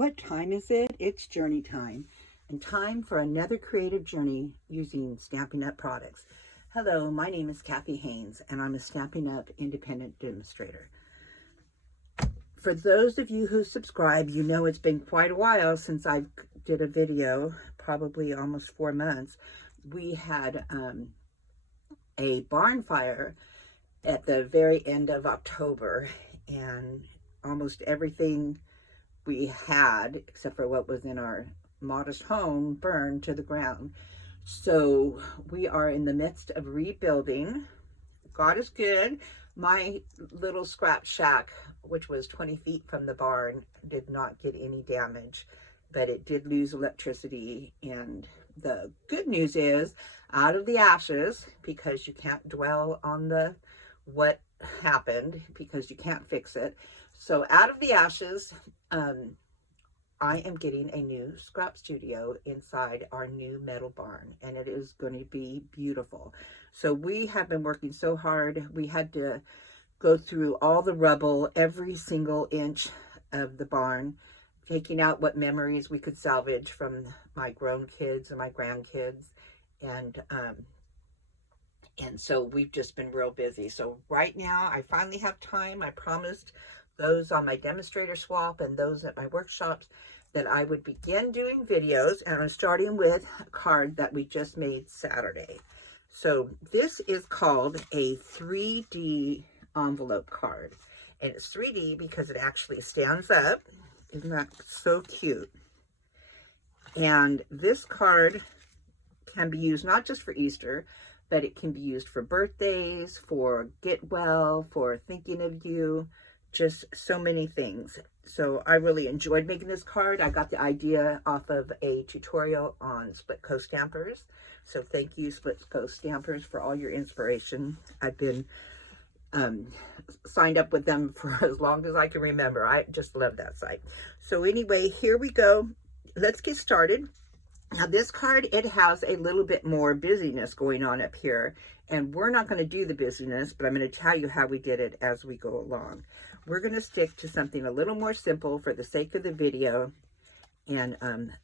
What time is it? It's journey time, and time for another creative journey using Stampin' Up products. Hello, my name is Kathy Haynes, and I'm a Stampin' Up independent demonstrator. For those of you who subscribe, you know it's been quite a while since I did a video, probably almost 4 months. We had a barn fire at the very end of October, and almost everything we had, except for what was in our modest home, burned to the ground. So we are in the midst of rebuilding. God is good. My little scrap shack, which was 20 feet from the barn, did not get any damage, but it did lose electricity. And the good news is, out of the ashes, because you can't dwell on the what happened, because you can't fix it. So out of the ashes, I am getting a new scrap studio inside our new metal barn, and it is going to be beautiful. So we have been working so hard. We had to go through all the rubble, every single inch of the barn, taking out what memories we could salvage from my grown kids and my grandkids. And so we've just been real busy. So right now I finally have time. I promised those on my demonstrator swap and those at my workshops that I would begin doing videos, and I'm starting with a card that we just made Saturday. So this is called a 3D envelope card, and it's 3D because it actually stands up. Isn't that so cute? And this card can be used not just for Easter, but it can be used for birthdays, for get well, for thinking of you, just so many things. So I really enjoyed making this card. I got the idea off of a tutorial on Split Coast Stampers. So thank you, Split Coast Stampers, for all your inspiration. I've been signed up with them for as long as I can remember. I just love that site. So anyway, here we go. Let's get started. Now this card, it has a little bit more busyness going on up here, and we're not going to do the busyness, but I'm going to tell you how we did it as we go along. We're going to stick to something a little more simple for the sake of the video and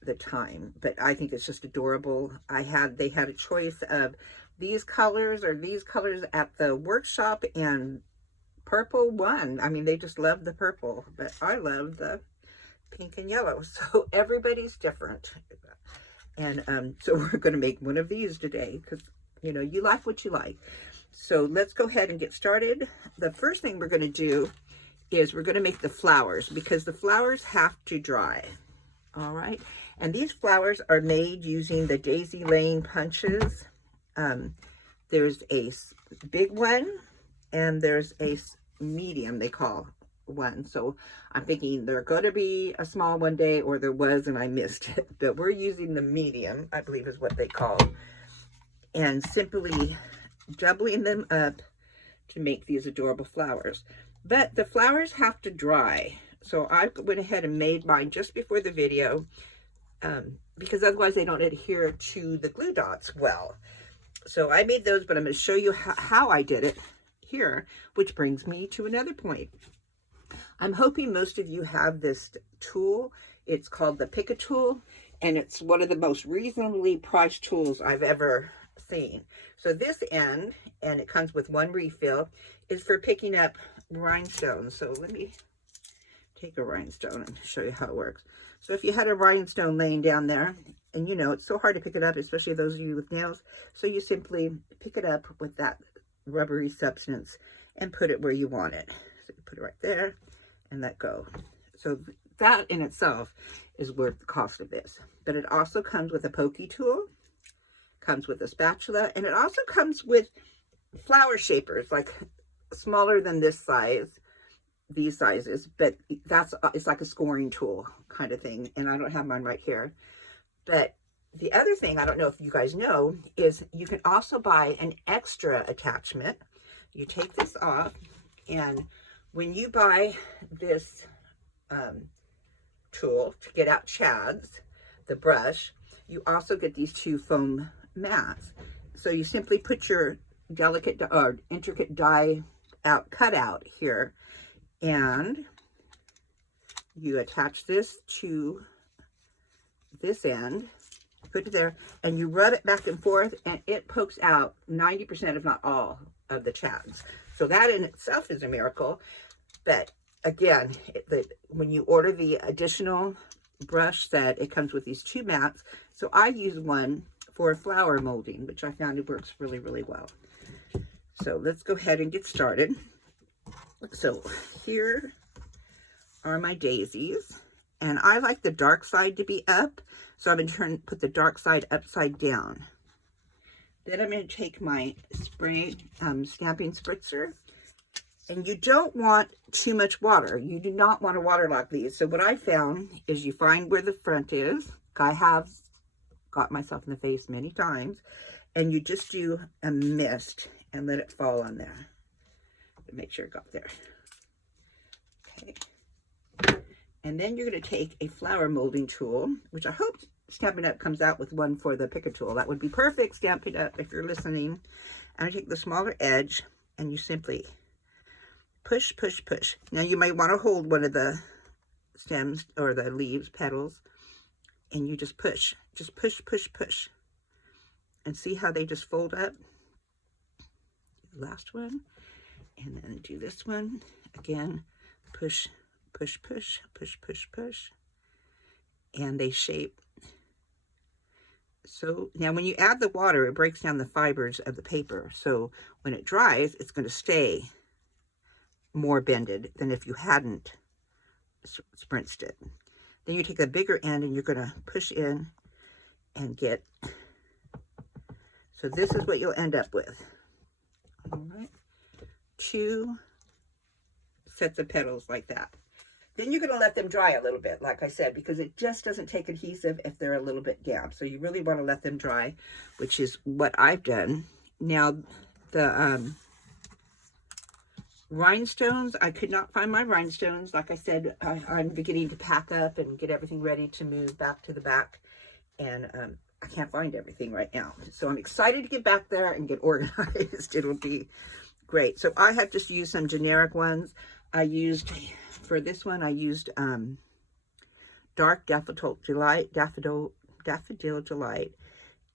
the time, but I think it's just adorable. They had a choice of these colors or these colors at the workshop, and purple won. I mean, they just love the purple, but I love the pink and yellow. So everybody's different. And so we're going to make one of these today because, you know, you like what you like. So let's go ahead and get started. The first thing we're going to do is we're going to make the flowers, because the flowers have to dry. All right. And these flowers are made using the Daisy Lane punches. There's a big one and there's a medium, they call one. So I'm thinking they're going to be a small one day, or there was and I missed it, but we're using the medium, I believe is what they call, and simply doubling them up to make these adorable flowers. But the flowers have to dry, so I went ahead and made mine just before the video, because otherwise they don't adhere to the glue dots well. So I made those, but I'm going to show you how I did it here, which brings me to another point. I'm hoping most of you have this tool. It's called the Pick a Tool, and it's one of the most reasonably priced tools I've ever seen. So this end, and it comes with one refill, is for picking up rhinestones. So let me take a rhinestone and show you how it works. So if you had a rhinestone laying down there, and you know, it's so hard to pick it up, especially those of you with nails, so you simply pick it up with that rubbery substance and put it where you want it. So you put it right there and let go. So that in itself is worth the cost of this. But it also comes with a pokey tool, comes with a spatula, and it also comes with flower shapers, like smaller than this size, these sizes, but it's like a scoring tool kind of thing, and I don't have mine right here. But the other thing, I don't know if you guys know, is you can also buy an extra attachment. You take this off, and when you buy this tool to get out chads, the brush, you also get these two foam mats. So you simply put your delicate or intricate die out, cut out here, and you attach this to this end, put it there, and you rub it back and forth, and it pokes out 90%, if not all, of the chads. So that in itself is a miracle. But again, when you order the additional brush set, it comes with these 2 mats. So I use one for flower molding, which I found it works really, really well. So let's go ahead and get started. So here are my daisies, and I like the dark side to be up, so I'm going to put the dark side upside down. Then I'm going to take my Sprig stamping spritzer, and you don't want too much water. You do not want to waterlock these. So what I found is you find where the front is. I have got myself in the face many times, and you just do a mist and let it fall on there. Make sure it got there. Okay. And then you're going to take a flower molding tool, which I hope Stampin' Up! Comes out with one for the Picker tool. That would be perfect, Stampin' Up! If you're listening. And I take the smaller edge, and you simply push, push, push. Now you might want to hold one of the stems or the leaves, petals, and you just push, push, push. And see how they just fold up? Last one. And then do this one. Again, push, push, push, push, push, push. And they shape. So now when you add the water, it breaks down the fibers of the paper. So when it dries, it's going to stay more bended than if you hadn't spritzed it. Then you take the bigger end and you're going to push in and get. So this is what you'll end up with. All right. 2 sets of petals like that. Then you're going to let them dry a little bit, like I said, because it just doesn't take adhesive if they're a little bit damp. So you really want to let them dry, which is what I've done. Now, the rhinestones, I could not find my rhinestones. Like I said, I'm beginning to pack up and get everything ready to move back to the back. And I can't find everything right now. So I'm excited to get back there and get organized. It'll be great. So I have just used some generic ones. For this one, I used Dark Daffodil Delight,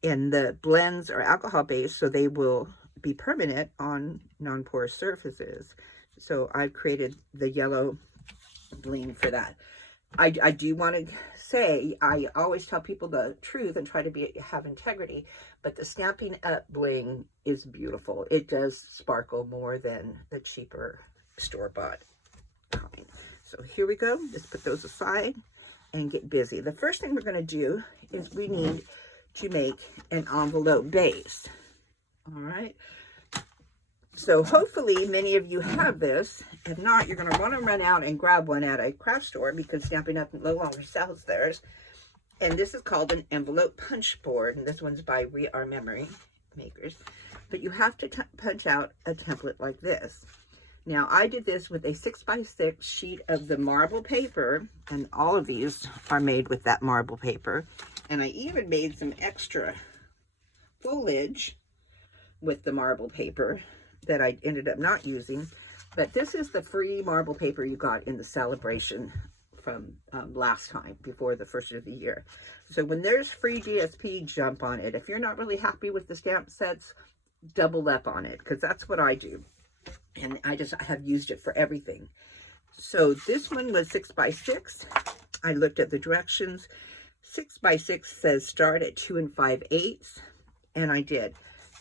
and the blends are alcohol based, so they will be permanent on non-porous surfaces. So I've created the yellow bling for that. I do want to say, I always tell people the truth and try to have integrity, but the Stampin' Up! Bling is beautiful. It does sparkle more than the cheaper store-bought kind. So here we go. Just put those aside and get busy. The first thing we're going to do is we need to make an envelope base. All right. So hopefully many of you have this. If not, you're going to want to run out and grab one at a craft store because Stampin' Up! No longer sells theirs. And this is called an envelope punch board. And this one's by We Are Memory Makers. But you have to punch out a template like this. Now, I did this with a 6x6 sheet of the marble paper, and all of these are made with that marble paper. And I even made some extra foliage with the marble paper that I ended up not using. But this is the free marble paper you got in the celebration from last time, before the first of the year. So when there's free GSP, jump on it. If you're not really happy with the stamp sets, double up on it, because that's what I do. And I have used it for everything. So this one was 6x6. I looked at the directions. 6x6 says start at 2 5/8, and I did.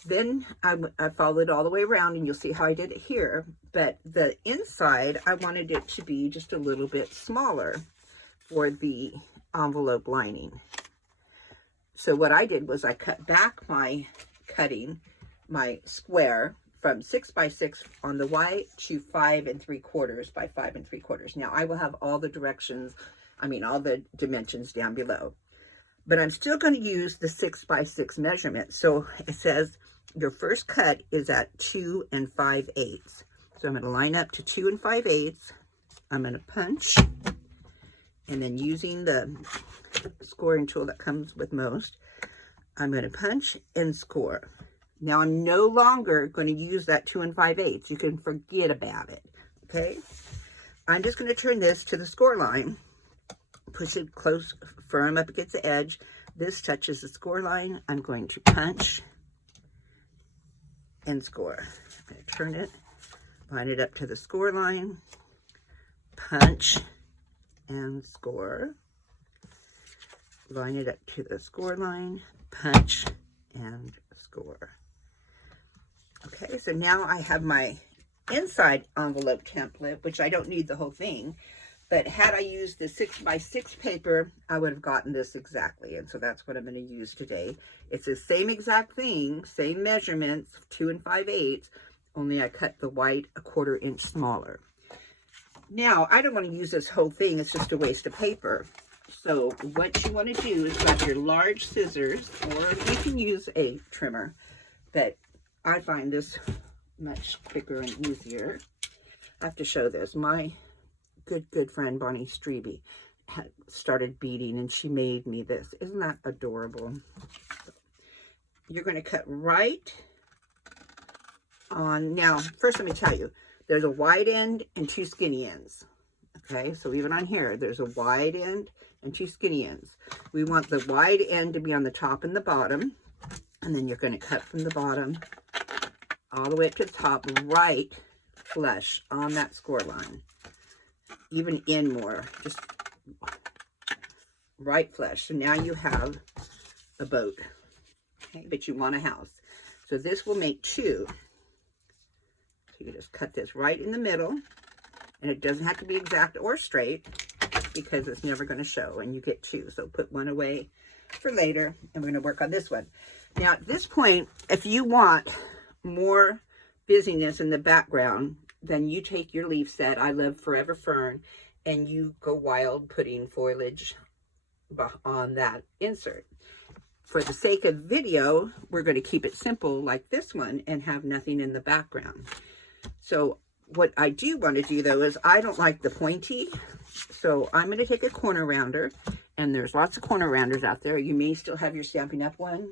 Then I followed all the way around, and you'll see how I did it here. But the inside, I wanted it to be just a little bit smaller for the envelope lining. So what I did was I cut back my square from 6x6 on the white to 5 3/4 by 5 3/4. Now I will have all the directions, all the dimensions down below, but I'm still going to use the 6x6 measurement. So it says your first cut is at 2 5/8. So I'm going to line up to 2 5/8. I'm going to punch, and then using the scoring tool that comes with most, I'm going to punch and score. Now, I'm no longer going to use that 2 5/8. You can forget about it, okay? I'm just going to turn this to the score line, push it close, firm up against the edge. This touches the score line. I'm going to punch and score. I'm going to turn it, line it up to the score line, punch and score. Line it up to the score line, punch and score. Okay, so now I have my inside envelope template, which I don't need the whole thing, but had I used the 6x6 paper, I would have gotten this exactly, and so that's what I'm going to use today. It's the same exact thing, same measurements, 2 5/8, only I cut the white 1/4 inch smaller. Now, I don't want to use this whole thing, it's just a waste of paper. So what you want to do is grab your large scissors, or you can use a trimmer, but I find this much quicker and easier. I have to show this. My good friend Bonnie Strebe had started beading, and she made me this. Isn't that adorable? You're going to cut right on. Now, first let me tell you, there's a wide end and 2 skinny ends. Okay, so even on here, there's a wide end and 2 skinny ends. We want the wide end to be on the top and the bottom, and then you're going to cut from the bottom all the way up to the top, right flush on that score line. Even in more, just right flush. So now you have a boat, okay, but you want a house. So this will make 2. So you just cut this right in the middle, and it doesn't have to be exact or straight because it's never going to show, and you get 2. So put one away for later, and we're going to work on this one. Now at this point, if you want more busyness in the background, then you take your leaf set, I love Forever Fern, and you go wild putting foliage on that insert. For the sake of video, we're going to keep it simple like this one and have nothing in the background. So what I do want to do though is I don't like the pointy, so I'm going to take a corner rounder, and there's lots of corner rounders out there. You may still have your Stampin' Up one.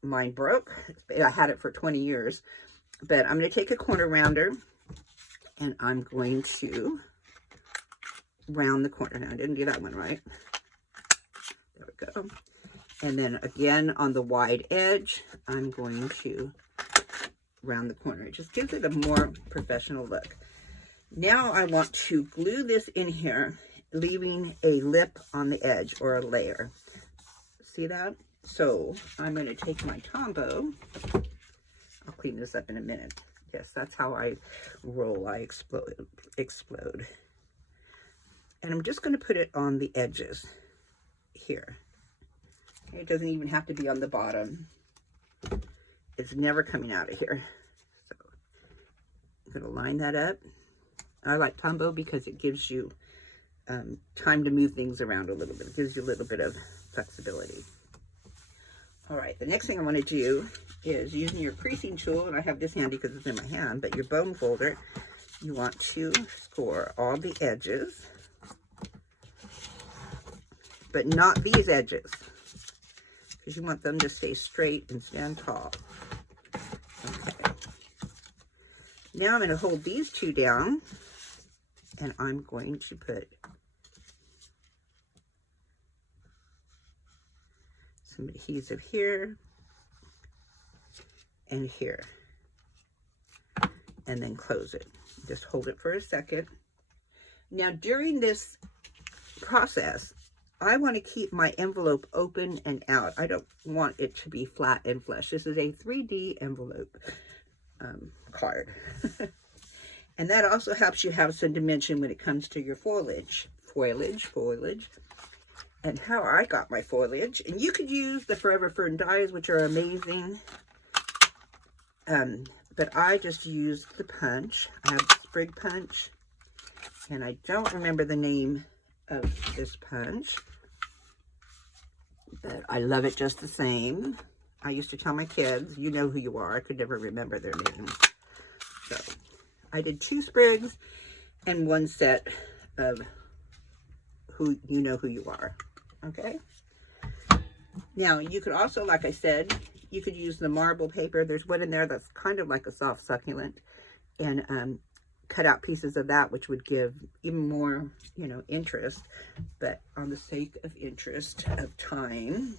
Mine broke. I had it for 20 years. But I'm going to take a corner rounder, and I'm going to round the corner. Now, I didn't do that one right. There we go. And then again, on the wide edge, I'm going to round the corner. It just gives it a more professional look. Now I want to glue this in here, leaving a lip on the edge, or a layer. See that? So I'm going to take my Tombow. I'll clean this up in a minute. Yes, that's how I roll. I explode. And I'm just going to put it on the edges here. Okay, it doesn't even have to be on the bottom. It's never coming out of here. So I'm going to line that up. I like Tombow because it gives you time to move things around a little bit. It gives you a little bit of flexibility. All right, the next thing I want to do is using your creasing tool, and I have this handy because it's in my hand, but your bone folder, you want to score all the edges, but not these edges, because you want them to stay straight and stand tall. Okay. Now I'm going to hold these 2 down, and I'm going to put some adhesive here and here, and then close it. Just hold it for a second. Now during this process, I want to keep my envelope open and out. I don't want it to be flat and flush. This is a 3D envelope card. And that also helps you have some dimension when it comes to your foliage. Foliage. And how I got my foliage. And you could use the Forever Fern dies, which are amazing. But I just used the punch. I have Sprig punch. And I don't remember the name of this punch. But I love it just the same. I used to tell my kids, you know who you are. I could never remember their names. So I did 2 sprigs and 1 set of who you know who you are. Okay. Now you could also, like I said, you could use the marble paper. There's one in there that's kind of like a soft succulent, and cut out pieces of that, which would give even more, you know, interest. But on the sake of interest of time,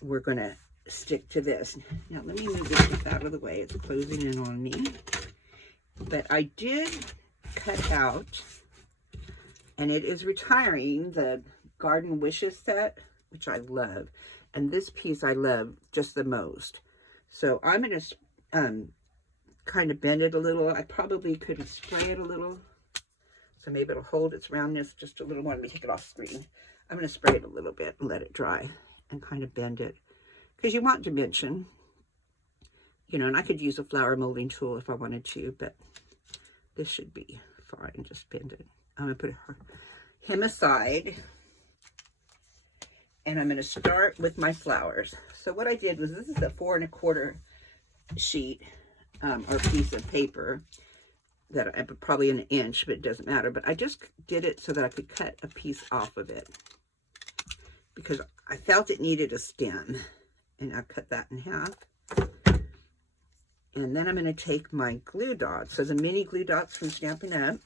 we're going to stick to this. Now, let me move this stuff out of the way. It's closing in on me. But I did cut out, and it is retiring, the Garden Wishes set, which I love. And this piece I love just the most. So I'm going to kind of bend it a little. I probably could spray it a little, so maybe it'll hold its roundness just a little more. Let me take it off screen. I'm going to spray it a little bit and let it dry and kind of bend it, because you want dimension, you know. And I could use a flower molding tool if I wanted to, but this should be fine. Just bend it. I'm going to put him aside, and I'm going to start with my flowers. So what I did was, this is a 4 1/4 sheet or piece of paper that I probably an inch, but it doesn't matter. But I just did it so that I could cut a piece off of it, because I felt it needed a stem, and I cut that in half. And then I'm going to take my glue dots, so the mini glue dots from Stampin' Up,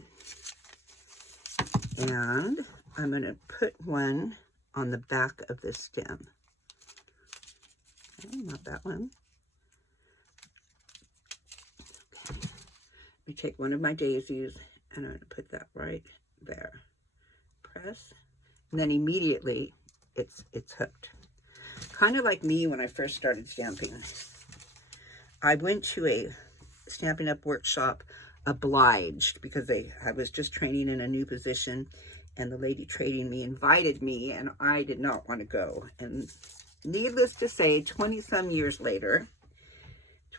and I'm going to put one on the back of this stem. Okay, not that one. I take one of my daisies, and I'm going to put that right there. Press, and then immediately it's hooked. Kind of like me when I first started stamping. I went to a Stampin' Up workshop, obliged, because I was just training in a new position, and the lady training me invited me, and I did not want to go. And needless to say, 20-some years later,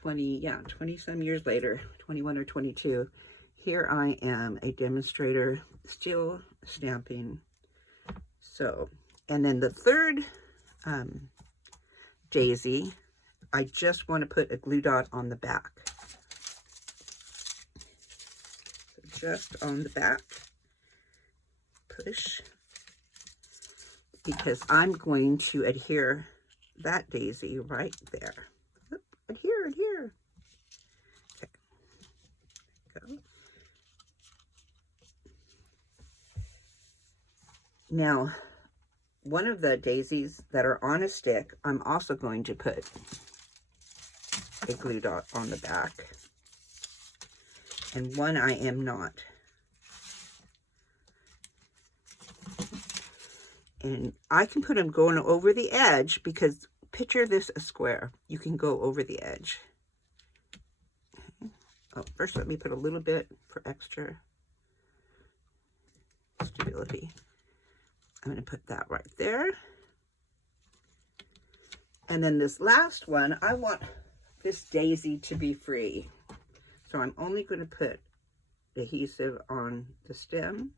20-some years later, 21 or 22, here I am, a demonstrator, still stamping. So, and then the third daisy, I just want to put a glue dot on the back. So just on the back, push, because I'm going to adhere that daisy right there. Adhere. Okay. Go. Now, one of the daisies that are on a stick, I'm also going to put a glue dot on the back. And one I am not. And I can put them going over the edge, because picture this a square. You can go over the edge. Okay. Oh, first let me put a little bit for extra stability. I'm going to put that right there. And then this last one, I want this daisy to be free. So I'm only going to put adhesive on the stem.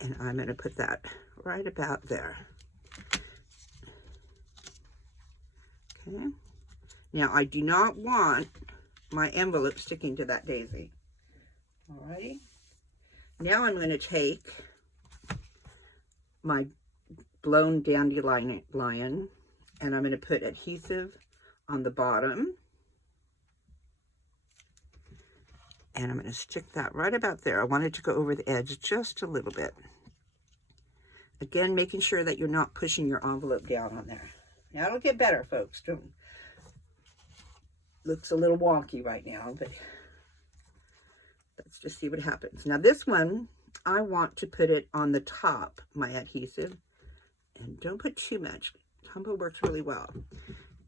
And I'm going to put that right about there. Okay. Now, I do not want my envelope sticking to that daisy. Alrighty. Now I'm going to take my blown dandelion and I'm going to put adhesive on the bottom. And I'm going to stick that right about there. I want it to go over the edge just a little bit. Again, making sure that you're not pushing your envelope down on there. Now it'll get better, folks. Looks a little wonky right now, but let's just see what happens. Now this one, I want to put it on the top, my adhesive. And don't put too much. Tumble works really well.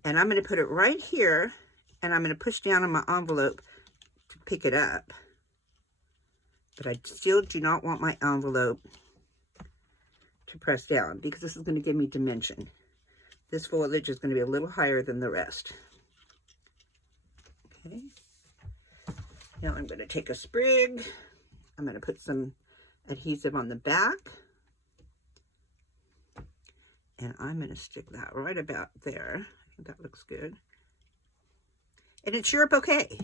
And I'm going to put it right here, and I'm going to push down on my envelope to pick it up. But I still do not want my envelope to press down, because this is going to give me dimension. This foliage is going to be a little higher than the rest. Okay. Now I'm going to take a sprig. I'm going to put some adhesive on the back. And I'm going to stick that right about there. I think that looks good. And it's your bouquet.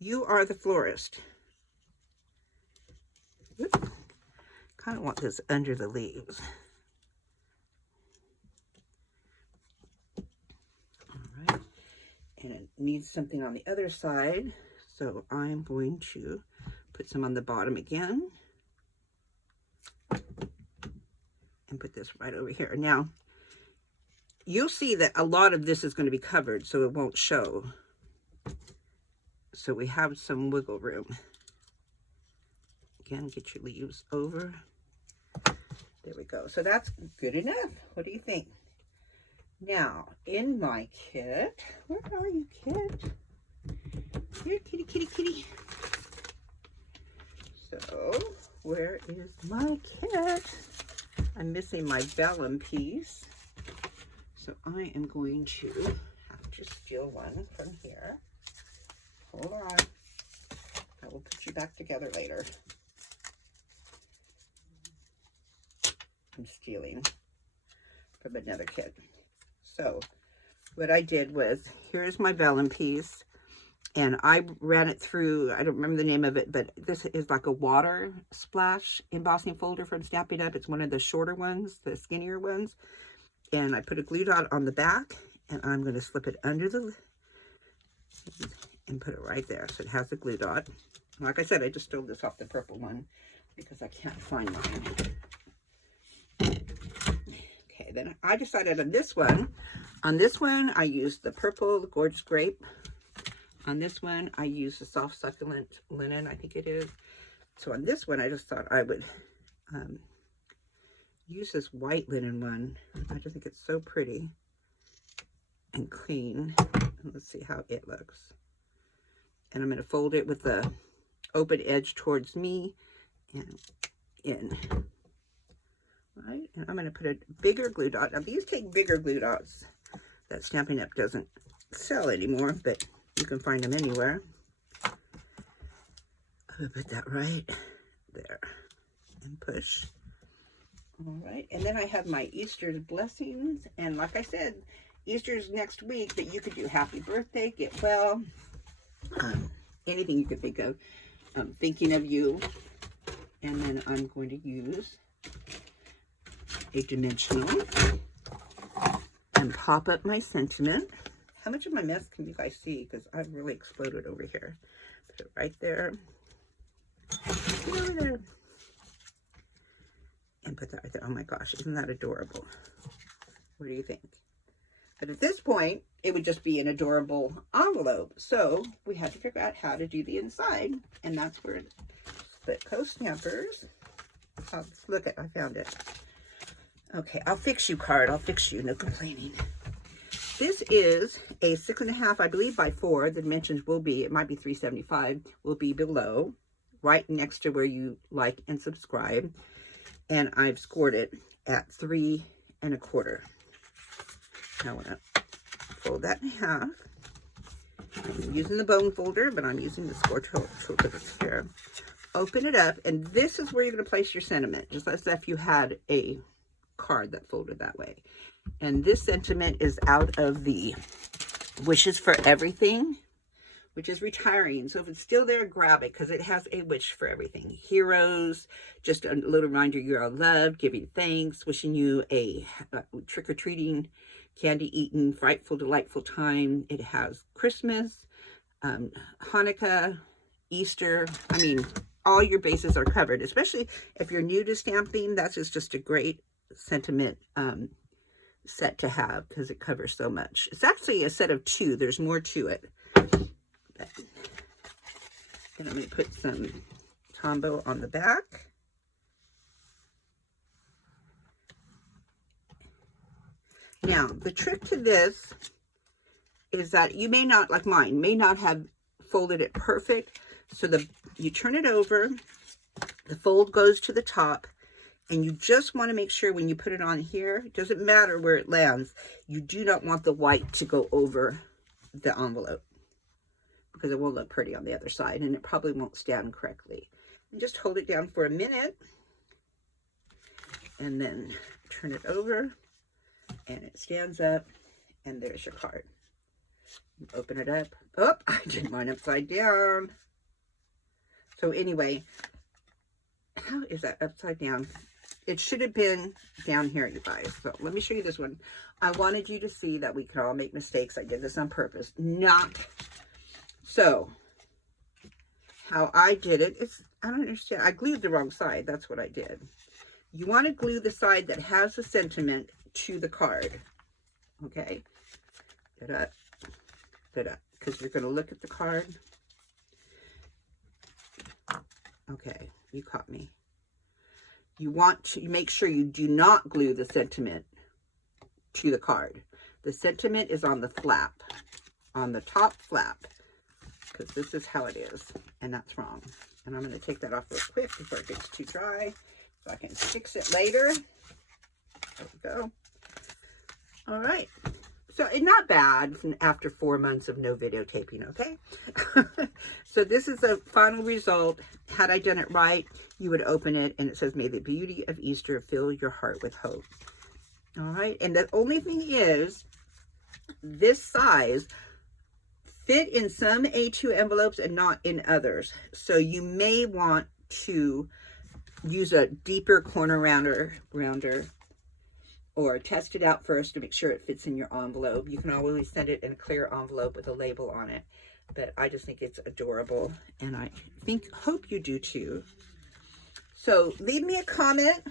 You are the florist. Whoop. Kind of want this under the leaves. All right. And it needs something on the other side. So I'm going to put some on the bottom again. And put this right over here. Now, you'll see that a lot of this is going to be covered, so it won't show. So we have some wiggle room. Again, get your leaves over. There we go. So that's good enough. What do you think? Now, in my kit, where are you, kit? Here, kitty, kitty, kitty. So, where is my kit? I'm missing my vellum piece. So I am going to have to steal one from here. Hold on. I will put you back together later. I'm stealing from another kit. So what I did was, here's my vellum piece. And I ran it through, I don't remember the name of it, but this is like a water splash embossing folder from Stampin' Up. It's one of the shorter ones, the skinnier ones. And I put a glue dot on the back, and I'm going to slip it under the, and put it right there. So it has a glue dot. Like I said, I just stole this off the purple one because I can't find mine. Okay, then I decided on this one I used the purple Gorgeous Grape. On this one, I used the soft succulent linen, I think it is. So on this one, I just thought I would use this white linen one. I just think it's so pretty and clean. Let's see how it looks. And I'm going to fold it with the open edge towards me and in. Right? And I'm going to put a bigger glue dot. Now, these take bigger glue dots that Stampin' Up doesn't sell anymore, but you can find them anywhere. I'll put that right there and push. All right, and then I have my Easter's blessings. And like I said, Easter's next week, but you could do happy birthday, get well, anything you could think of. I'm thinking of you. And then I'm going to use a dimensional and pop up my sentiment. How much of my mess can you guys see? Because I've really exploded over here. Put it right there. Get over there. And put that right there. Oh my gosh, isn't that adorable? What do you think? But at this point, it would just be an adorable envelope. So we had to figure out how to do the inside. And that's where Split Coast Stampers. Oh, look at, I found it. Okay, I'll fix you, card. I'll fix you. No complaining. This is a 6.5, I believe, by 4. The dimensions will be, it might be 375, will be below, right next to where you like and subscribe. And I've scored it at 3.25. Now I want to fold that in half. I'm using the bone folder, but I'm using the score tool here. Open it up, and this is where you're going to place your sentiment, just as if you had a card that folded that way. And this sentiment is out of the Wishes for Everything, which is retiring. So if it's still there, grab it, because it has a wish for everything. Heroes, just a little reminder you're all loved, giving thanks, wishing you a trick-or-treating, candy-eating, frightful, delightful time. It has Christmas, Hanukkah, Easter. I mean, all your bases are covered, especially if you're new to stamping. That's just a great sentiment set to have because it covers so much. It's actually a set of 2. There's more to it. Then I'm going to put some Tombow on the back. Now, the trick to this is that you may not, like mine, may not have folded it perfect. So you turn it over, the fold goes to the top, and you just want to make sure when you put it on here, it doesn't matter where it lands, you do not want the white to go over the envelope because it won't look pretty on the other side and it probably won't stand correctly. And just hold it down for a minute and then turn it over and it stands up and there's your card. Open it up. Oh, I did mine upside down. So anyway, how is that upside down? It should have been down here, you guys. So let me show you this one. I wanted you to see that we can all make mistakes. I did this on purpose. Not so. how I did it. I don't understand. I glued the wrong side. That's what I did. You want to glue the side that has the sentiment to the card. Okay. Da-da, da-da. Because you're going to look at the card. Okay, you caught me. You want to make sure you do not glue the sentiment to the card. The sentiment is on the flap, on the top flap, because this is how it is, and that's wrong. And I'm going to take that off real quick before it gets too dry, so I can fix it later. There we go. All right. So it's not bad after 4 months of no videotaping, okay? So this is the final result. Had I done it right, you would open it and it says, "May the beauty of Easter fill your heart with hope." All right, and the only thing is, this size fit in some A2 envelopes and not in others. So you may want to use a deeper corner rounder or test it out first to make sure it fits in your envelope. You can always send it in a clear envelope with a label on it. But I just think it's adorable, and I hope you do too. So leave me a comment.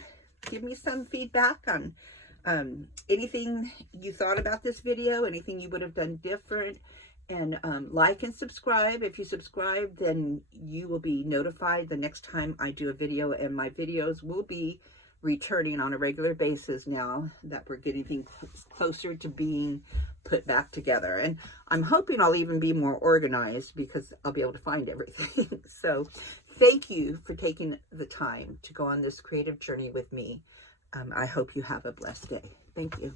Give me some feedback on anything you thought about this video, anything you would have done different. And like and subscribe. If you subscribe, then you will be notified the next time I do a video, and my videos will be returning on a regular basis now that we're getting closer to being put back together. And I'm hoping I'll even be more organized because I'll be able to find everything. So thank you for taking the time to go on this creative journey with me. I hope you have a blessed day. Thank you.